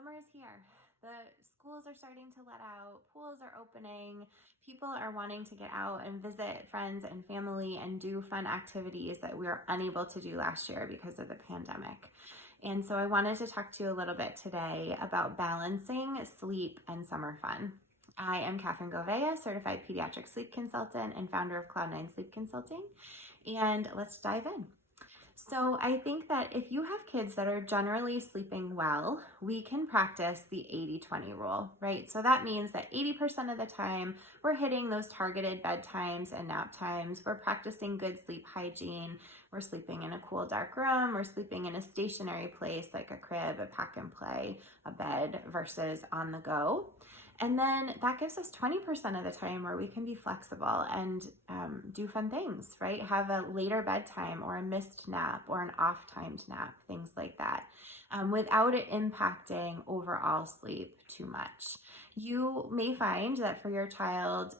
Summer is here. The schools are starting to let out, pools are opening, people are wanting to get out and visit friends and family and do fun activities that we were unable to do last year because of the pandemic. And so I wanted to talk to you a little bit today about balancing sleep and summer fun. I am Catherine Govea, certified pediatric sleep consultant and founder of Cloud9 Sleep Consulting. And let's dive in. So I think that if you have kids that are generally sleeping well, we can practice the 80-20 rule, right? So that means that 80% of the time we're hitting those targeted bedtimes and nap times. We're practicing good sleep hygiene. We're sleeping in a cool, dark room. We're sleeping in a stationary place like a crib, a pack and play, a bed versus on the go. And then that gives us 20% of the time where we can be flexible and do fun things, right? Have a later bedtime or a missed nap or an off-timed nap, things like that, without it impacting overall sleep too much. You may find that for your child,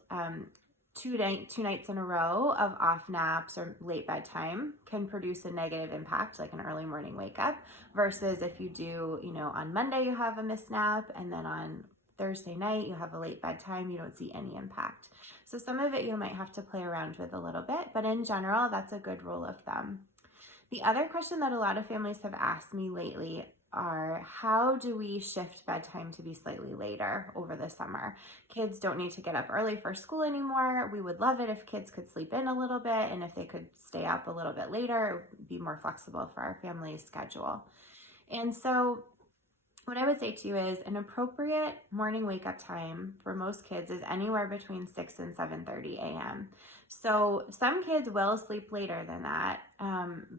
two nights in a row of off naps or late bedtime can produce a negative impact, like an early morning wake up, versus if you do, on Monday you have a missed nap and then on Thursday night, you have a late bedtime, you don't see any impact. So some of it you might have to play around with a little bit, but in general, that's a good rule of thumb. The other question that a lot of families have asked me lately are, how do we shift bedtime to be slightly later over the summer? Kids don't need to get up early for school anymore. We would love it if kids could sleep in a little bit, and if they could stay up a little bit later, it would be more flexible for our family's schedule. And so what I would say to you is an appropriate morning wake up time for most kids is anywhere between 6 and 7:30 a.m. So some kids will sleep later than that,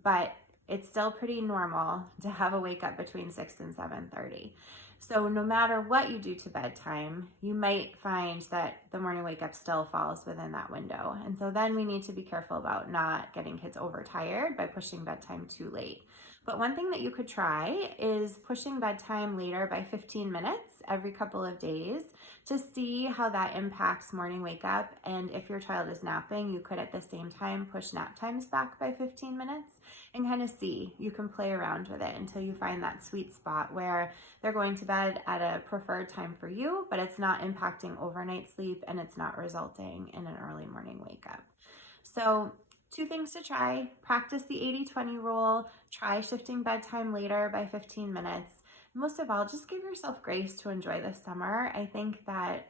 but it's still pretty normal to have a wake up between 6 and 7:30. So no matter what you do to bedtime, you might find that the morning wake up still falls within that window. And so then we need to be careful about not getting kids overtired by pushing bedtime too late. But one thing that you could try is pushing bedtime later by 15 minutes every couple of days to see how that impacts morning wake up. And if your child is napping, you could at the same time push nap times back by 15 minutes and kind of see. You can play around with it until you find that sweet spot where they're going to bed at a preferred time for you, but it's not impacting overnight sleep and it's not resulting in an early morning wake up. So 2 things to try: practice the 80-20 rule, try shifting bedtime later by 15 minutes. Most of all, just give yourself grace to enjoy this summer. I think that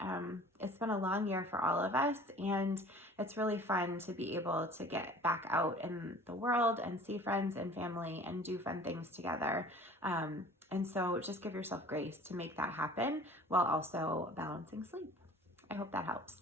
it's been a long year for all of us, and it's really fun to be able to get back out in the world and see friends and family and do fun things together. And so just give yourself grace to make that happen while also balancing sleep. I hope that helps.